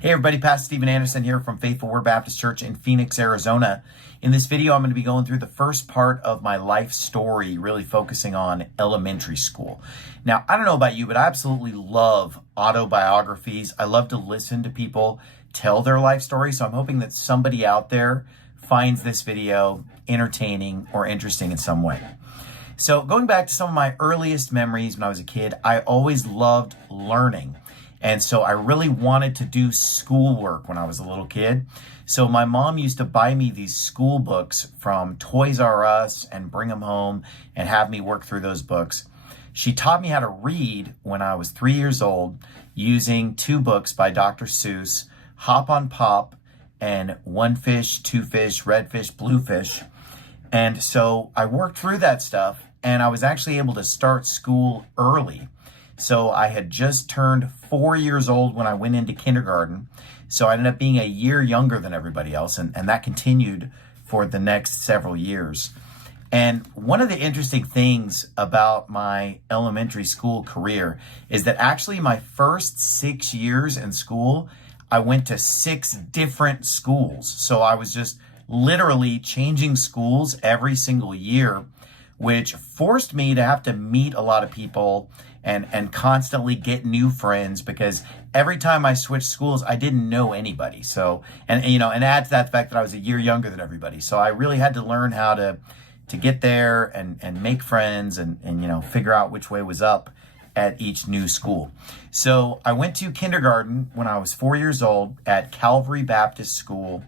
Hey everybody, Pastor Stephen Anderson here from Faithful Word Baptist Church in Phoenix, Arizona. In this video, I'm going to be going through the first part of my life story, really focusing on elementary school. Now, I don't know about you, but I absolutely love autobiographies. I love to listen to people tell their life story, so I'm hoping that somebody out there finds this video entertaining or interesting in some way. So going back to some of my earliest memories when I was a kid, I always loved learning. And so I really wanted to do schoolwork when I was a little kid. So my mom used to buy me these school books from Toys R Us and bring them home and have me work through those books. She taught me how to read when I was 3 years old using two books by Dr. Seuss, Hop on Pop and One Fish, Two Fish, Red Fish, Blue Fish. And so I worked through that stuff and I was actually able to start school early. So I had just turned 4 years old when I went into kindergarten. So I ended up being a year younger than everybody else. And that continued for the next several years. And one of the interesting things about my elementary school career is that actually my first 6 years in school, I went to 6 different schools. So I was just literally changing schools every single year, which forced me to have to meet a lot of people and constantly get new friends, because every time I switched schools, I didn't know anybody. So, and add to that the fact that I was a year younger than everybody. So I really had to learn how to get there and make friends and figure out which way was up at each new school. So I went to kindergarten when I was 4 years old at Calvary Baptist School,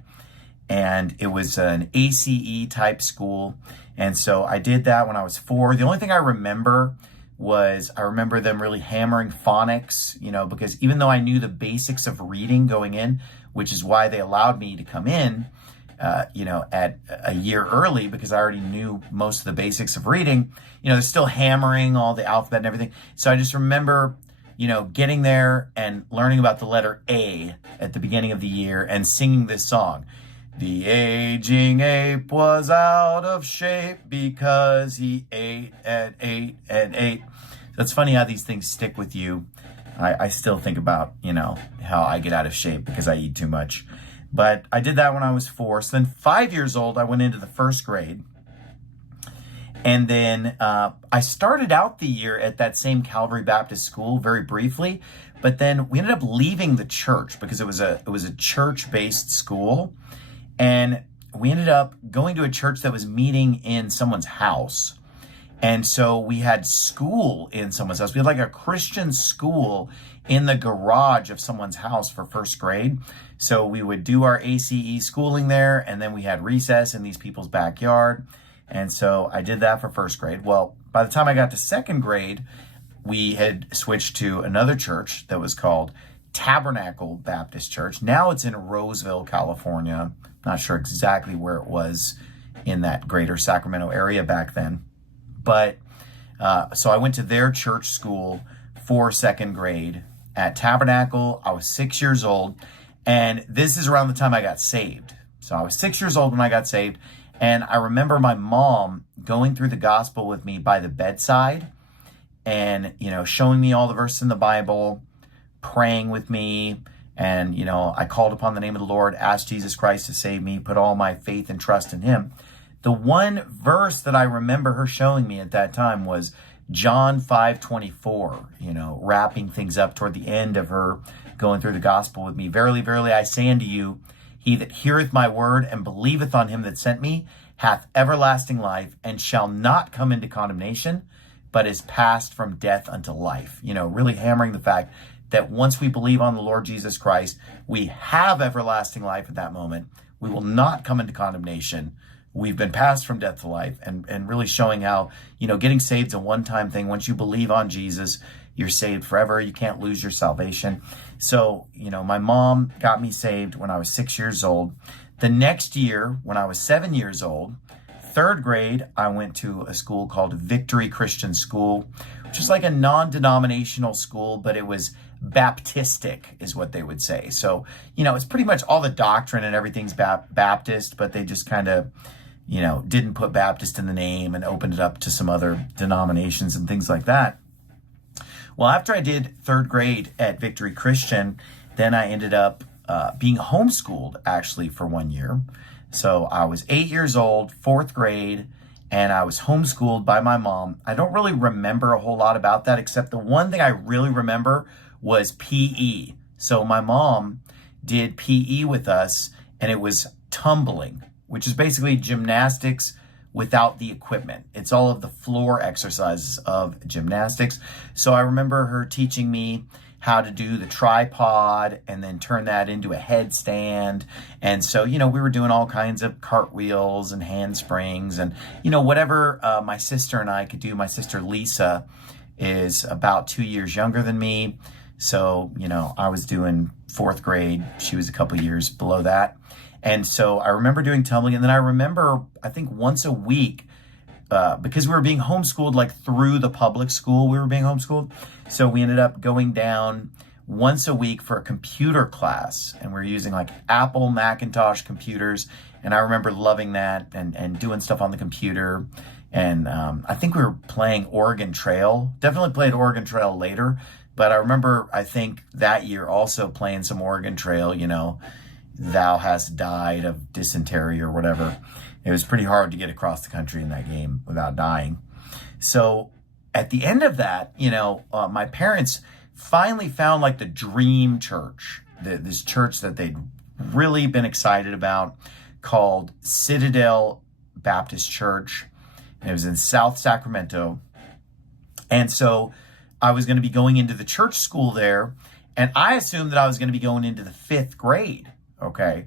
and it was an ACE type school. And so I did that when I was 4. The only thing I remember was them really hammering phonics, because even though I knew the basics of reading going in, which is why they allowed me to come in, at a year early, because I already knew most of the basics of reading, they're still hammering all the alphabet and everything. So I just remember, getting there and learning about the letter A at the beginning of the year and singing this song. The aging ape was out of shape because he ate and ate and ate. It's funny how these things stick with you. I still think about, how I get out of shape because I eat too much. But I did that when I was 4. So then 5 years old, I went into the first grade. And then I started out the year at that same Calvary Baptist School very briefly. But then we ended up leaving the church because it was a church-based school. And we ended up going to a church that was meeting in someone's house. And so we had school in someone's house. We had like a Christian school in the garage of someone's house for first grade. So we would do our ACE schooling there, and then we had recess in these people's backyard. And so I did that for first grade. Well, by the time I got to second grade, we had switched to another church that was called Tabernacle Baptist Church. Now it's in Roseville, California. Not sure exactly where it was in that greater Sacramento area back then. But so I went to their church school for second grade at Tabernacle. I was 6 years old. And this is around the time I got saved. So I was 6 years old when I got saved. And I remember my mom going through the gospel with me by the bedside and, showing me all the verses in the Bible, praying with me. And, I called upon the name of the Lord, asked Jesus Christ to save me, put all my faith and trust in him. The one verse that I remember her showing me at that time was John 5:24, wrapping things up toward the end of her going through the gospel with me. Verily, verily, I say unto you, he that heareth my word and believeth on him that sent me hath everlasting life and shall not come into condemnation, but is passed from death unto life. Really hammering the fact that once we believe on the Lord Jesus Christ, we have everlasting life at that moment. We will not come into condemnation. We've been passed from death to life, and really showing how, getting saved is a one-time thing. Once you believe on Jesus, you're saved forever. You can't lose your salvation. So, my mom got me saved when I was 6 years old. The next year, when I was 7 years old, third grade, I went to a school called Victory Christian School, which is like a non-denominational school, but it was Baptistic is what they would say. So, it's pretty much all the doctrine and everything's Baptist, but they just kind of, didn't put Baptist in the name and opened it up to some other denominations and things like that. Well, after I did third grade at Victory Christian, then I ended up being homeschooled actually for 1 year. So I was 8 years old, fourth grade, and I was homeschooled by my mom. I don't really remember a whole lot about that, except the one thing I really remember was PE. So my mom did PE with us, and it was tumbling, which is basically gymnastics without the equipment. It's all of the floor exercises of gymnastics. So I remember her teaching me how to do the tripod and then turn that into a headstand. And so, we were doing all kinds of cartwheels and handsprings and, whatever my sister and I could do. My sister Lisa is about 2 years younger than me. So, I was doing fourth grade. She was a couple years below that. And so I remember doing tumbling. And then I remember, I think once a week, because we were being homeschooled, like through the public school, we were being homeschooled. So we ended up going down once a week for a computer class, and we were using like Apple Macintosh computers. And I remember loving that and doing stuff on the computer. And I think we were playing Oregon Trail, definitely played Oregon Trail later. But I remember, I think that year also playing some Oregon Trail, thou hast died of dysentery or whatever. It was pretty hard to get across the country in that game without dying. So at the end of that, my parents finally found like the dream church, this church that they'd really been excited about, called Citadel Baptist Church. And it was in South Sacramento. And so I was going to be going into the church school there, and I assumed that I was going to be going into the fifth grade. Okay.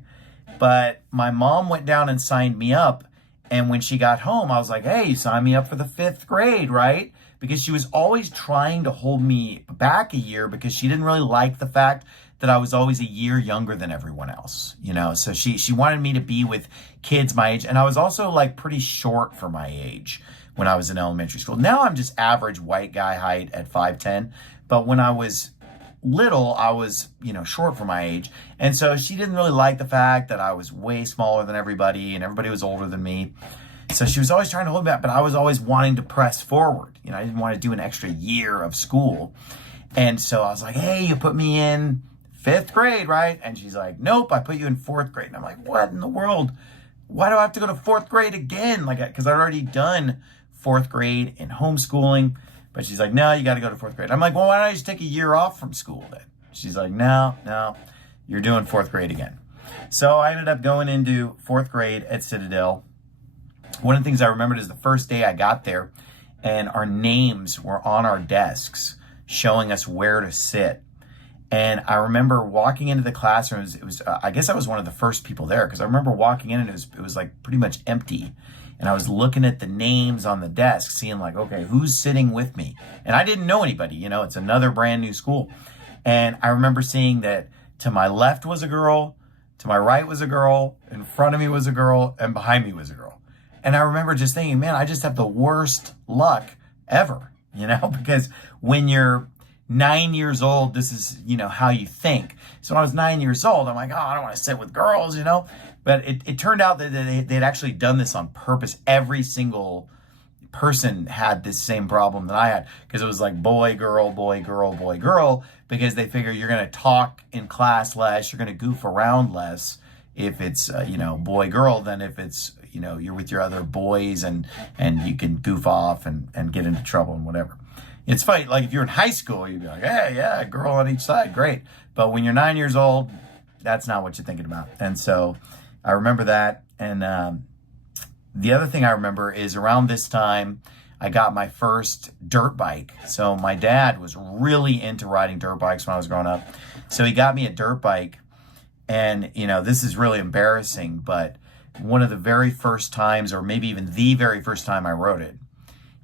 But my mom went down and signed me up. And when she got home, I was like, hey, you signed me up for the fifth grade, right? Because she was always trying to hold me back a year because she didn't really like the fact that I was always a year younger than everyone else, So she wanted me to be with kids my age. And I was also like pretty short for my age when I was in elementary school. Now I'm just average white guy height at 5'10". But when I was little, I was, short for my age. And so she didn't really like the fact that I was way smaller than everybody and everybody was older than me. So she was always trying to hold me back, but I was always wanting to press forward. I didn't want to do an extra year of school. And so I was like, hey, you put me in fifth grade, right? And she's like, nope, I put you in fourth grade. And I'm like, what in the world? Why do I have to go to fourth grade again? Because I'd already done fourth grade in homeschooling. But she's like, no, you got to go to fourth grade. I'm like, well, why don't I just take a year off from school then? She's like, no, you're doing fourth grade again. So I ended up going into fourth grade at Citadel. One of the things I remembered is the first day I got there, and our names were on our desks showing us where to sit. And I remember walking into the classrooms. It was I guess I was one of the first people there, because I remember walking in and it was like pretty much empty. And I was looking at the names on the desk, seeing like, okay, who's sitting with me? And I didn't know anybody, it's another brand new school. And I remember seeing that to my left was a girl, to my right was a girl, in front of me was a girl, and behind me was a girl. And I remember just thinking, man, I just have the worst luck ever, because when you're 9 years old, this is, how you think. So when I was 9 years old, I'm like, oh, I don't want to sit with girls, But it turned out that they'd actually done this on purpose. Every single person had this same problem that I had, because it was like boy, girl, boy, girl, boy, girl, because they figure you're going to talk in class less, you're going to goof around less if it's, boy, girl, than if it's, you're with your other boys and you can goof off and get into trouble and whatever. It's funny, like if you're in high school, you'd be like, hey, yeah, girl on each side, great. But when you're 9 years old, that's not what you're thinking about. And so I remember that. And the other thing I remember is around this time, I got my first dirt bike. So my dad was really into riding dirt bikes when I was growing up. So he got me a dirt bike. And, this is really embarrassing, but one of the very first times, or maybe even the very first time I rode it,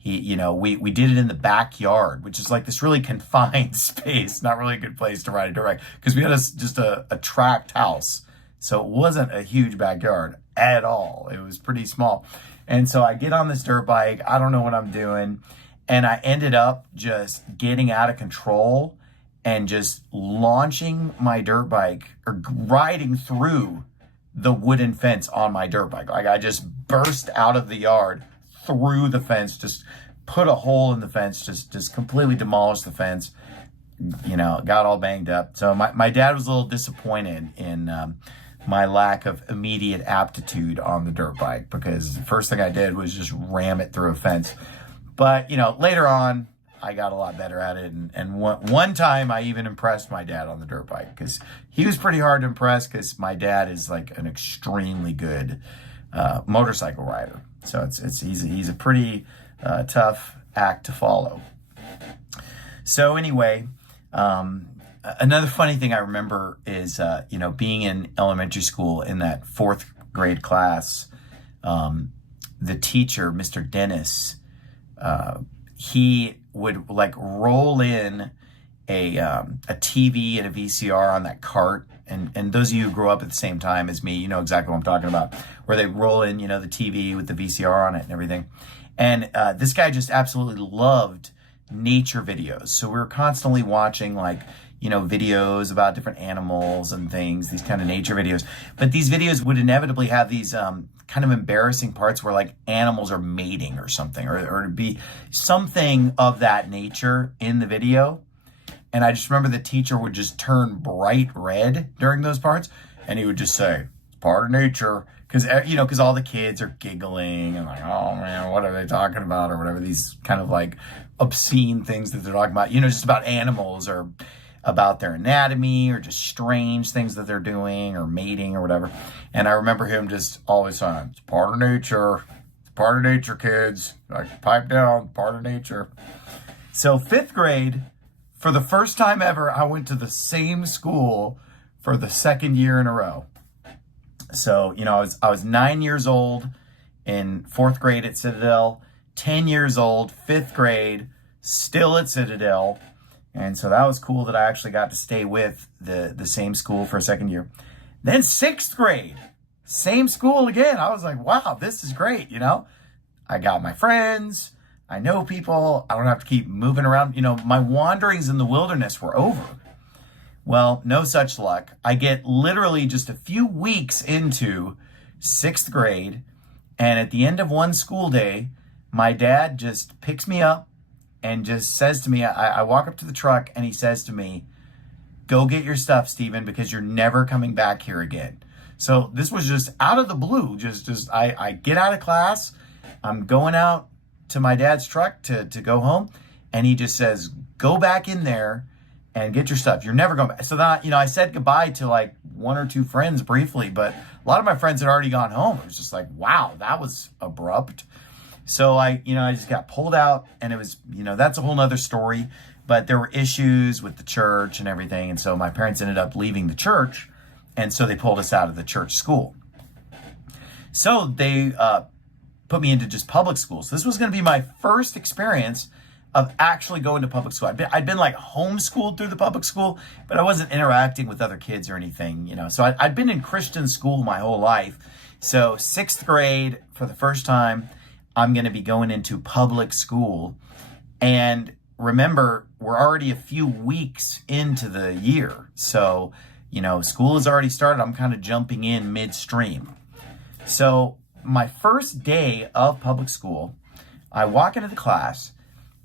we did it in the backyard, which is like this really confined space, not really a good place to ride a dirt bike, because we had just a tract house. So it wasn't a huge backyard at all. It was pretty small. And so I get on this dirt bike. I don't know what I'm doing. And I ended up just getting out of control and just launching my dirt bike, or riding through the wooden fence on my dirt bike. Like I just burst out of the yard through the fence, just put a hole in the fence, just completely demolished the fence, got all banged up. So my dad was a little disappointed in my lack of immediate aptitude on the dirt bike, because the first thing I did was just ram it through a fence. But, later on, I got a lot better at it. And one time I even impressed my dad on the dirt bike, because he was pretty hard to impress, because my dad is like an extremely good motorcycle rider. So he's a pretty tough act to follow. So anyway, another funny thing I remember is, being in elementary school in that fourth grade class, the teacher, Mr. Dennis, he would like roll in a TV and a VCR on that cart. And those of you who grew up at the same time as me, you know exactly what I'm talking about, where they roll in, the TV with the VCR on it and everything. And this guy just absolutely loved nature videos. So we were constantly watching videos about different animals and things, these kind of nature videos. But these videos would inevitably have these kind of embarrassing parts where like animals are mating or something, or it'd be something of that nature in the video. And I just remember the teacher would just turn bright red during those parts, and he would just say, "It's part of nature." Because all the kids are giggling and like, "Oh man, what are they talking about?" or whatever, these kind of like obscene things that they're talking about, just about animals or about their anatomy or just strange things that they're doing or mating or whatever. And I remember him just always saying, "It's part of nature. It's part of nature, kids. Like, pipe down, part of nature." So fifth grade, for the first time ever, I went to the same school for the second year in a row. So, I was 9 years old in fourth grade at Citadel, 10 years old, fifth grade, still at Citadel. And so that was cool that I actually got to stay with the same school for a second year. Then sixth grade, same school again. I was like, wow, this is great. I got my friends. I know people. I don't have to keep moving around. My wanderings in the wilderness were over. Well, no such luck. I get literally just a few weeks into sixth grade, and at the end of one school day, my dad just picks me up and just says to me, I walk up to the truck, and he says to me, "Go get your stuff, Stephen, because you're never coming back here again." So this was just out of the blue. I get out of class, I'm going out to my dad's truck to go home, and he just says, "Go back in there and get your stuff. You're never going back." So then, I said goodbye to like one or two friends briefly, but a lot of my friends had already gone home. It was just like, wow, that was abrupt. So I just got pulled out, and it was, that's a whole nother story, but there were issues with the church and everything. And so my parents ended up leaving the church, and so they pulled us out of the church school. So they put me into just public school. So this was going to be my first experience of actually going to public school. I'd been like homeschooled through the public school, but I wasn't interacting with other kids or anything, So I'd been in Christian school my whole life. So sixth grade, for the first time, I'm going to be going into public school. And remember, we're already a few weeks into the year. So, school has already started. I'm kind of jumping in midstream. So my first day of public school, I walk into the class,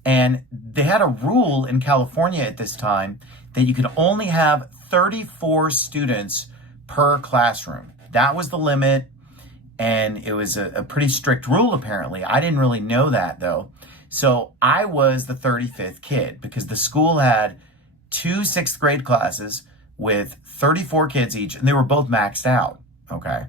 and they had a rule in California at this time that you could only have 34 students per classroom. That was the limit, and it was a pretty strict rule, apparently. I didn't really know that, though. So I was the 35th kid, because the school had 2 sixth grade classes with 34 kids each, and they were both maxed out, okay?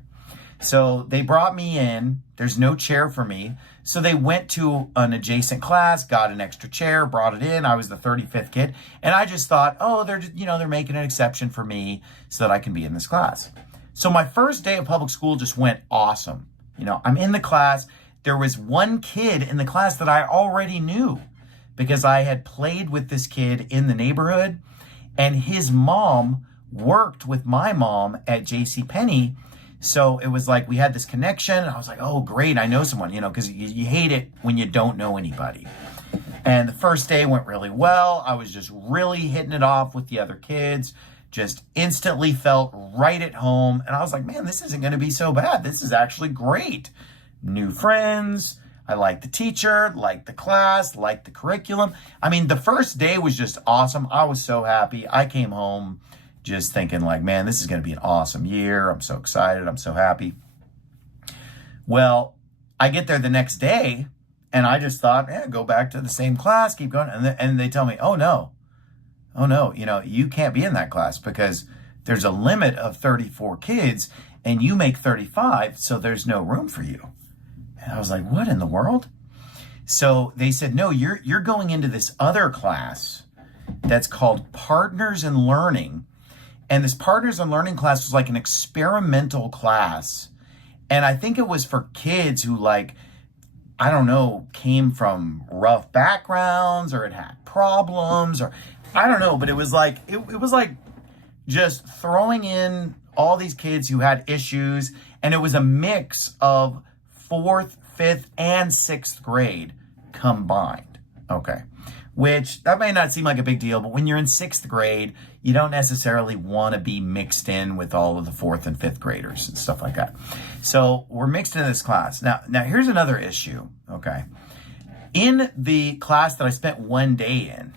So they brought me in. There's no chair for me. So they went to an adjacent class, got an extra chair, brought it in. I was the 35th kid. And I just thought, oh, they're making an exception for me so that I can be in this class. So my first day of public school just went awesome. I'm in the class. There was one kid in the class that I already knew, because I had played with this kid in the neighborhood, and his mom worked with my mom at JCPenney. So it was like we had this connection, and I was like, oh, great, I know someone, because you hate it when you don't know anybody. And the first day went really well. I was just really hitting it off with the other kids, just instantly felt right at home. And I was like, man, this isn't going to be so bad. This is actually great. New friends. I liked the teacher, liked the class, liked the curriculum. I mean, the first day was just awesome. I was so happy. I came home just thinking like, man, this is going to be an awesome year. I'm so excited. I'm so happy. Well, I get there the next day and I just thought, go back to the same class, keep going. And they tell me, oh no, you can't be in that class because there's a limit of 34 kids and you make 35, so there's no room for you. And I was like, what in the world? So they said, no, you're going into this other class that's called Partners in Learning. And this Partners in Learning class was like an experimental class. And I think it was for kids who came from rough backgrounds or it had problems or I don't know, but it was like, it was like just throwing in all these kids who had issues. And it was a mix of 4th, 5th, and 6th grade combined. Okay. Which that may not seem like a big deal, but when you're in 6th grade, you don't necessarily want to be mixed in with all of the 4th and 5th graders and stuff like that. So we're mixed into this class. Now here's another issue. Okay. In the class that I spent one day in,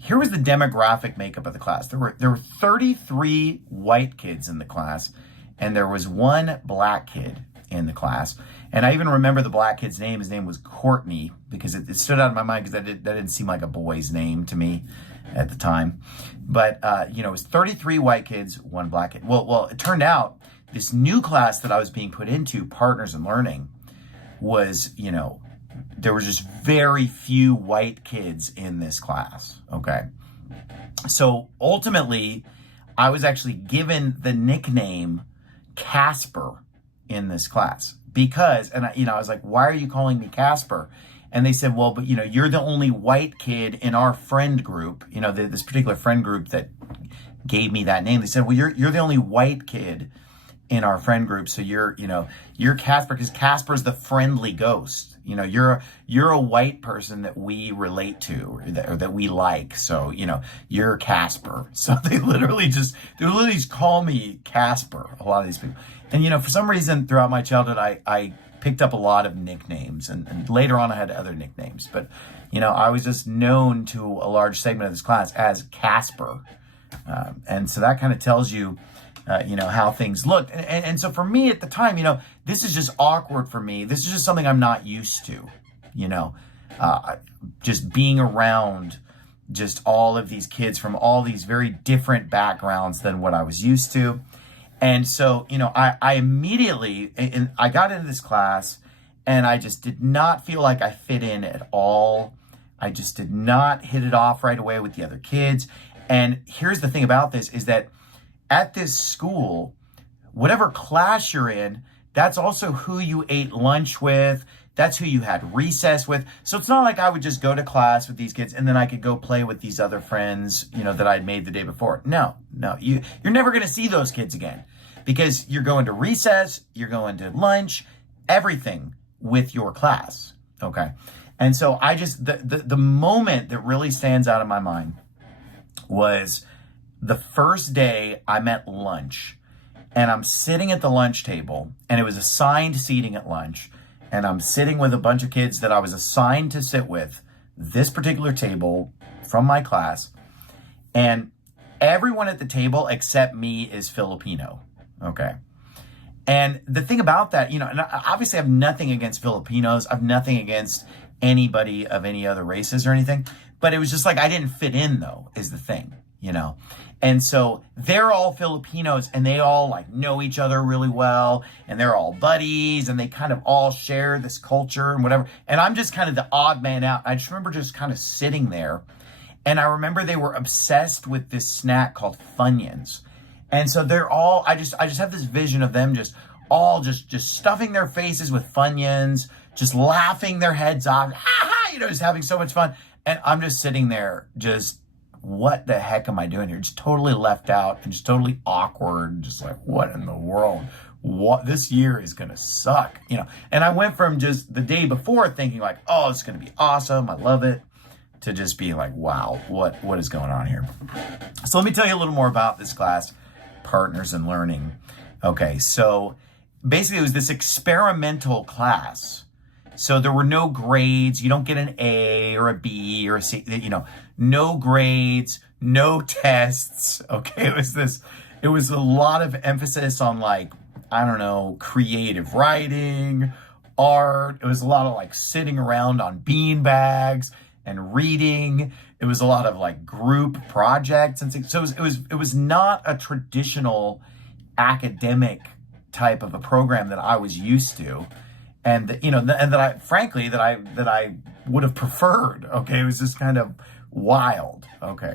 here was the demographic makeup of the class. There were 33 white kids in the class, and there was one black kid in the class. And I even remember the black kid's name. His name was Courtney because it stood out in my mind because that didn't seem like a boy's name to me at the time. But, it was 33 white kids, one black kid. Well, it turned out this new class that I was being put into, Partners in Learning, was, there was just very few white kids in this class. Okay. So ultimately, I was actually given the nickname Casper in this class because, and I was like, why are you calling me Casper? And they said, well, but you're the only white kid in our friend group, this particular friend group that gave me that name. They said, well, you're the only white kid in our friend group. So you're Casper because Casper's the friendly ghost. You're a white person that we relate to or that we like. So, you're Casper. So they literally just call me Casper, a lot of these people. And, for some reason throughout my childhood, I picked up a lot of nicknames and later on I had other nicknames, but, I was just known to a large segment of this class as Casper. And so that kind of tells you, how things looked. And so for me at the time, this is just awkward for me. This is just something I'm not used to, just being around just all of these kids from all these very different backgrounds than what I was used to. And so, I immediately, and I got into this class and I just did not feel like I fit in at all. I just did not hit it off right away with the other kids. And here's the thing about this is that at this school, whatever class you're in, that's also who you ate lunch with. That's who you had recess with. So it's not like I would just go to class with these kids and then I could go play with these other friends, that I'd made the day before. No, you're never going to see those kids again because you're going to recess, you're going to lunch, everything with your class. Okay. And so I just, the moment that really stands out in my mind was the first day I'm at lunch and I'm sitting at the lunch table and it was assigned seating at lunch. And I'm sitting with a bunch of kids that I was assigned to sit with, this particular table from my class. And everyone at the table except me is Filipino. Okay. And the thing about that, and I obviously have nothing against Filipinos. I have nothing against anybody of any other races or anything. But it was just like I didn't fit in, though, is the thing, And so they're all Filipinos and they all know each other really well and they're all buddies and they kind of all share this culture and whatever. And I'm just kind of the odd man out. I just remember just kind of sitting there and I remember they were obsessed with this snack called Funyuns. And so they're all, I just have this vision of them just all just stuffing their faces with Funyuns, just laughing their heads off, just having so much fun. And I'm just sitting there just, what the heck am I doing here? Just totally left out and just totally awkward. Just like, what in the world? What, this year is going to suck, And I went from just the day before thinking like, oh, it's going to be awesome. I love it. To just be like, wow, what is going on here? So let me tell you a little more about this class, Partners in Learning. Okay. So basically it was this experimental class. So there were no grades. You don't get an A or a B or a C, no grades, no tests. Okay. It was a lot of emphasis on like, I don't know, creative writing, art. It was a lot of like sitting around on bean bags and reading. It was a lot of like group projects and things. So it was not a traditional academic type of a program that I was used to. And and that I would have preferred. Okay. It was just kind of wild. Okay.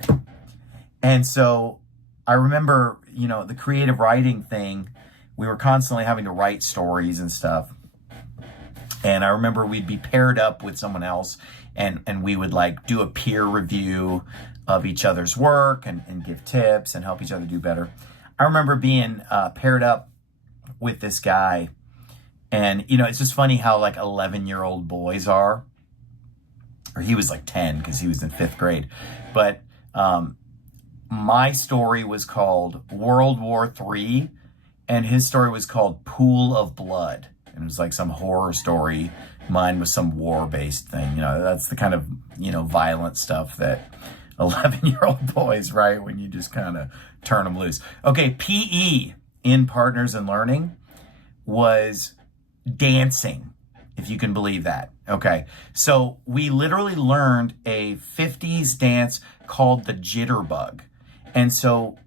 And so I remember, the creative writing thing, we were constantly having to write stories and stuff. And I remember we'd be paired up with someone else and we would like do a peer review of each other's work and give tips and help each other do better. I remember being paired up with this guy, and, it's just funny how like 11-year-old boys are, or he was like 10 because he was in 5th grade. But my story was called World War III, and his story was called Pool of Blood. And it was like some horror story. Mine was some war-based thing. That's the kind of, violent stuff that 11-year-old boys, right? When you just kind of turn them loose. Okay, PE in Partners in Learning was dancing, if you can believe that. Okay, so we literally learned a 50s dance called the jitterbug. And so,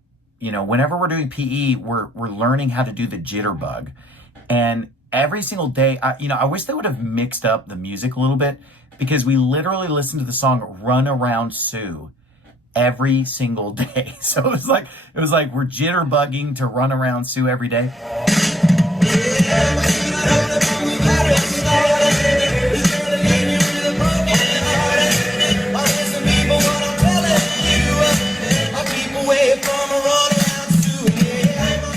whenever we're doing PE, we're learning how to do the jitterbug. And every single day, I wish they would have mixed up the music a little bit, because we literally listened to the song Run Around Sue every single day. So it was like we're jitterbugging to Run Around Sue every day.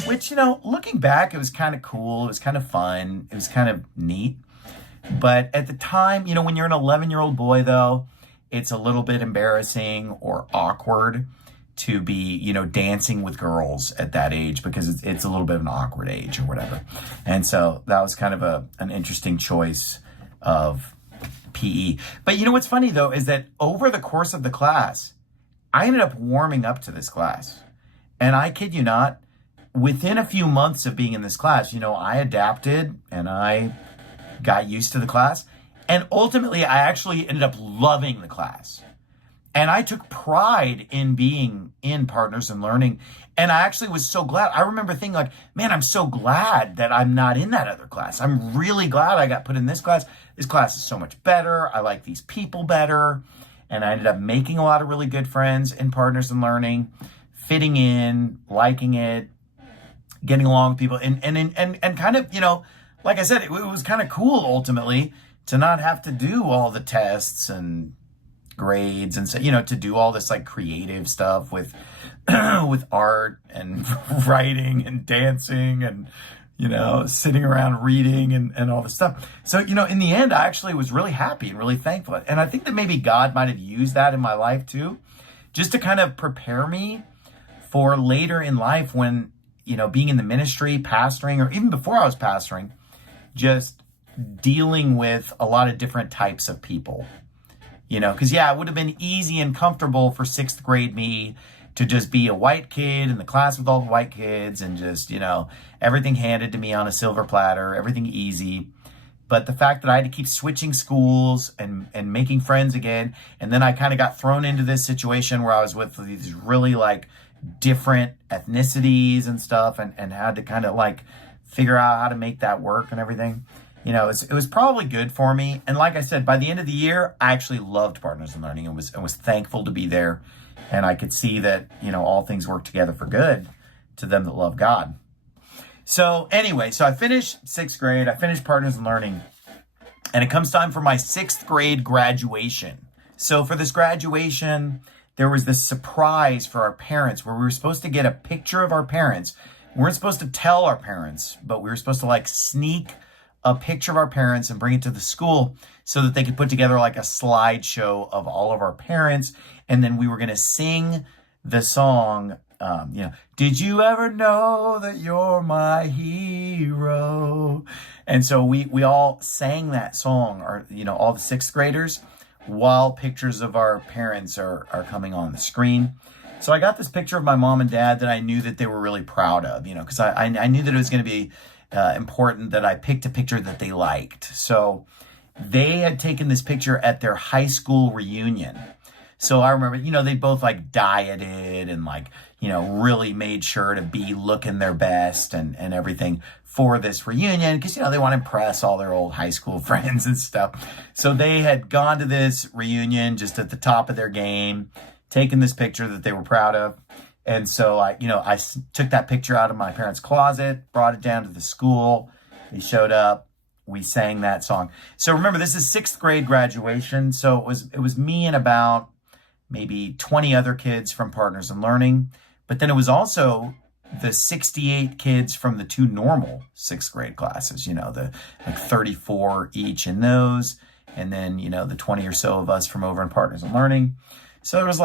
Which, looking back, it was kind of cool. It was kind of fun. It was kind of neat. But at the time, when you're an 11-year-old boy, though, it's a little bit embarrassing or awkward to be, dancing with girls at that age, because it's a little bit of an awkward age or whatever. And so that was kind of an interesting choice of PE. But what's funny, though, is that over the course of the class, I ended up warming up to this class. And I kid you not, within a few months of being in this class, I adapted and I got used to the class. And ultimately, I actually ended up loving the class. And I took pride in being in Partners in Learning. And I actually was so glad. I remember thinking like, man, I'm so glad that I'm not in that other class. I'm really glad I got put in this class. This class is so much better. I like these people better. And I ended up making a lot of really good friends in Partners in Learning, fitting in, liking it, getting along with people, and kind of, like I said, it was kind of cool ultimately to not have to do all the tests and grades and so, to do all this like creative stuff with with art and writing and dancing and sitting around reading and all this stuff. So, in the end, I actually was really happy and really thankful. And I think that maybe God might have used that in my life too, just to kind of prepare me for later in life when, being in the ministry, pastoring, or even before I was pastoring, just dealing with a lot of different types of people. Because it would have been easy and comfortable for 6th grade me to just be a white kid in the class with all the white kids and just, everything handed to me on a silver platter, everything easy. But the fact that I had to keep switching schools and making friends again, and then I kind of got thrown into this situation where I was with these really like different ethnicities and stuff, and had to kind of like figure out how to make that work and everything. It was probably good for me. And like I said, by the end of the year, I actually loved Partners in Learning and was thankful to be there. And I could see that, all things work together for good to them that love God. So anyway, I finished 6th grade. I finished Partners in Learning. And it comes time for my 6th grade graduation. So for this graduation, there was this surprise for our parents where we were supposed to get a picture of our parents. We weren't supposed to tell our parents, but we were supposed to like sneak a picture of our parents and bring it to the school so that they could put together like a slideshow of all of our parents. And then we were going to sing the song did you ever know that you're my hero? And so we all sang that song, or, all the sixth graders, while pictures of our parents are coming on the screen. So I got this picture of my mom and dad that I knew that they were really proud of, because I knew that it was going to be important that I picked a picture that they liked. So they had taken this picture at their high school reunion. So I remember, they both like dieted and really made sure to be looking their best and everything for this reunion because, they want to impress all their old high school friends and stuff. So they had gone to this reunion just at the top of their game, taken this picture that they were proud of. And so I took that picture out of my parents' closet, brought it down to the school. They showed up. We sang that song. So remember, this is sixth grade graduation. So it was me and about maybe 20 other kids from Partners in Learning. But then it was also the 68 kids from the two normal sixth grade classes, the 34 each in those. And then, the 20 or so of us from over in Partners in Learning. So it was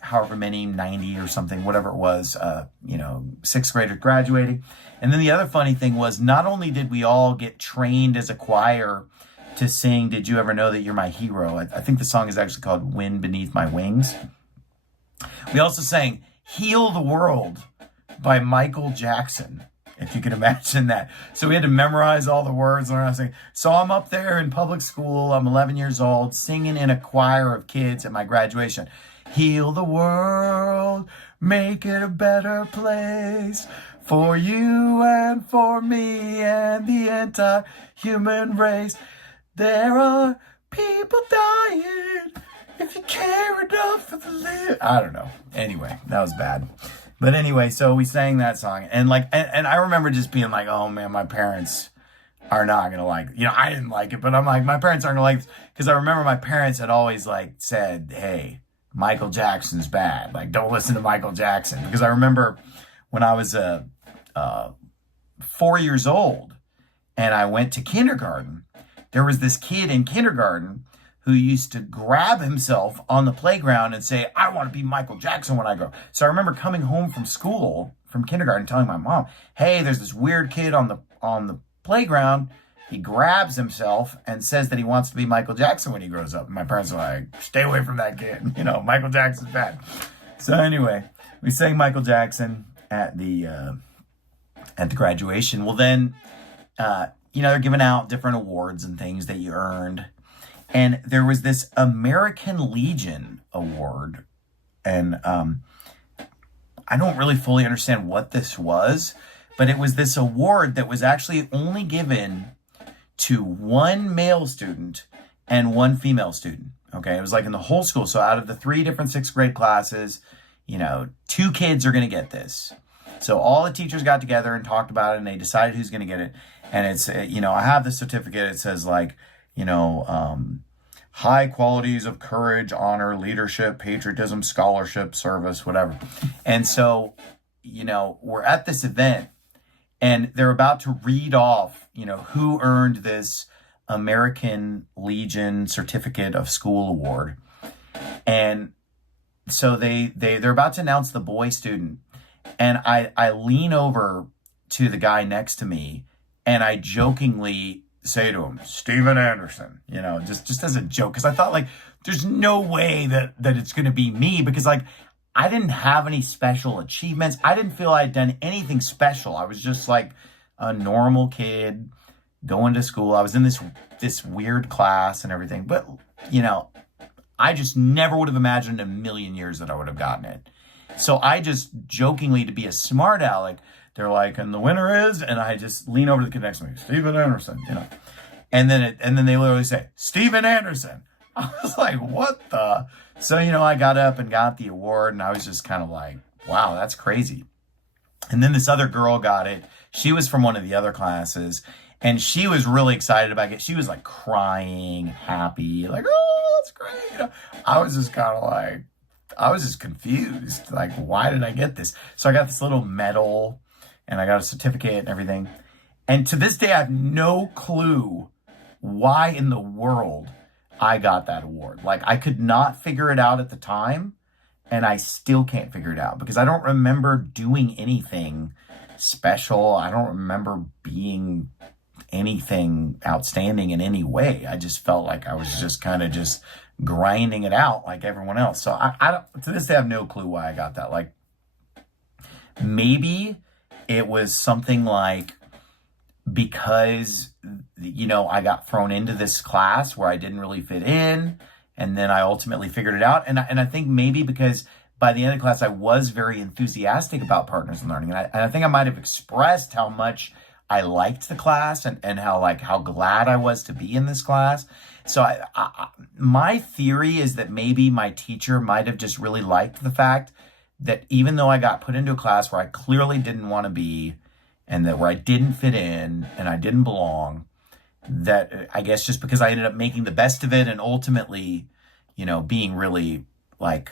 however many, 90 or something, whatever it was, sixth graders graduating. And then the other funny thing was, not only did we all get trained as a choir to sing Did You Ever Know That You're My Hero? I think the song is actually called Wind Beneath My Wings. We also sang Heal the World by Michael Jackson, if you can imagine that. So we had to memorize all the words. And I was saying, so I'm up there in public school. I'm 11 years old, singing in a choir of kids at my graduation. Heal the world, make it a better place for you and for me and the entire human race. There are people dying if you care enough for the I don't know. Anyway, that was bad. But anyway, so we sang that song. And and I remember just being like, oh man, my parents are not going to like it. I didn't like it, but I'm like, my parents aren't going to like this. Because I remember my parents had always said, hey, Michael Jackson's bad. Don't listen to Michael Jackson. Because I remember when I was 4 years old and I went to kindergarten, there was this kid in kindergarten who used to grab himself on the playground and say, I want to be Michael Jackson when I grow up. So I remember coming home from school, from kindergarten, telling my mom, hey, there's this weird kid on the playground. He grabs himself and says that he wants to be Michael Jackson when he grows up. And my parents were like, stay away from that kid. Michael Jackson's bad. So anyway, we sang Michael Jackson at the graduation. Well, then, they're giving out different awards and things that you earned. And there was this American Legion Award. And I don't really fully understand what this was, but it was this award that was actually only given to one male student and one female student. Okay, it was in the whole school. So out of the 3 different sixth grade classes, 2 kids are going to get this. So all the teachers got together and talked about it, and they decided who's going to get it. And it's, I have the certificate. It says high qualities of courage, honor, leadership, patriotism, scholarship, service, whatever. And so, we're at this event and they're about to read off, who earned this American Legion Certificate of School Award. And so they're about to announce the boy student. And I lean over to the guy next to me and I jokingly say to him, Steven Anderson, just as a joke. Because I thought there's no way that it's going to be me because I didn't have any special achievements. I didn't feel I'd done anything special. I was just a normal kid going to school. I was in this weird class and everything. But, I just never would have imagined in a million years that I would have gotten it. So I just jokingly, to be a smart aleck, they're like, and the winner is, and I just lean over to the kid next to me, Steven Anderson, and then they literally say, Steven Anderson. I was like, what the? So, I got up and got the award, and I was just kind of like, wow, that's crazy. And then this other girl got it. She was from one of the other classes, and she was really excited about it. She was crying, happy, oh, that's great. I was just kind of I was just confused. Why did I get this? So I got this little medal and I got a certificate and everything. And to this day, I have no clue why in the world I got that award. I could not figure it out at the time. and I still can't figure it out because I don't remember doing anything special. I don't remember being anything outstanding in any way. I just felt like I was just kind of just grinding it out like everyone else. So I don't, to this day, I have no clue why I got that. Like, maybe it was something like, because, I got thrown into this class where I didn't really fit in, and then I ultimately figured it out. And I think maybe because by the end of the class, I was very enthusiastic about Partners in Learning. And I think I might have expressed how much I liked the class and how glad I was to be in this class. So my theory is that maybe my teacher might have just really liked the fact that even though I got put into a class where I clearly didn't want to be, and that where I didn't fit in and I didn't belong, that I guess just because I ended up making the best of it and ultimately, being really like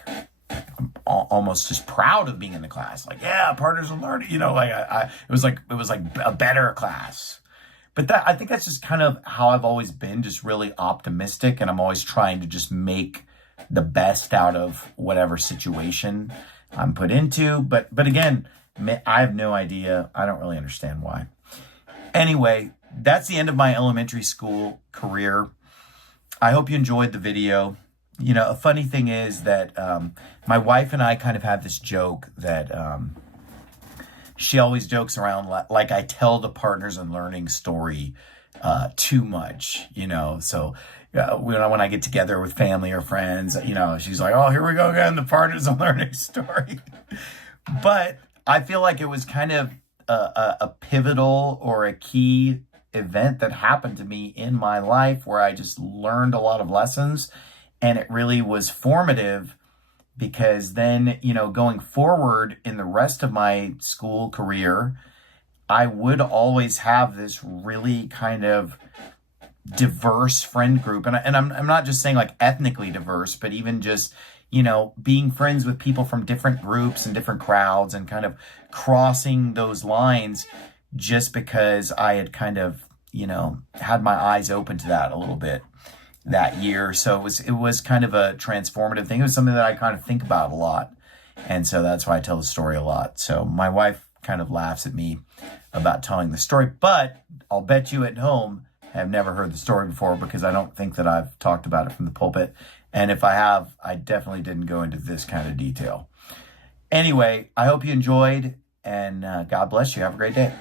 almost just proud of being in the class. Like, yeah, Partners in Learning, it was like a better class. But I think that's just kind of how I've always been, just really optimistic. And I'm always trying to just make the best out of whatever situation I'm put into. But again, I have no idea. I don't really understand why. Anyway, that's the end of my elementary school career. I hope you enjoyed the video. A funny thing is that my wife and I kind of have this joke that she always jokes around like I tell the Partners in Learning story too much, So when I get together with family or friends, she's like, oh, here we go again, the Partners in Learning story. But I feel like it was kind of a pivotal or a key event that happened to me in my life where I just learned a lot of lessons. And it really was formative because then, going forward in the rest of my school career, I would always have this really kind of diverse friend group. And I'm not just saying like ethnically diverse, but even just, being friends with people from different groups and different crowds and kind of crossing those lines just because I had kind of, had my eyes open to that a little bit that year. So it was kind of a transformative thing. It was something that I kind of think about a lot. And so that's why I tell the story a lot. So my wife kind of laughs at me about telling the story, but I'll bet you at home have never heard the story before because I don't think that I've talked about it from the pulpit. And if I have, I definitely didn't go into this kind of detail. Anyway, I hope you enjoyed, and God bless you. Have a great day.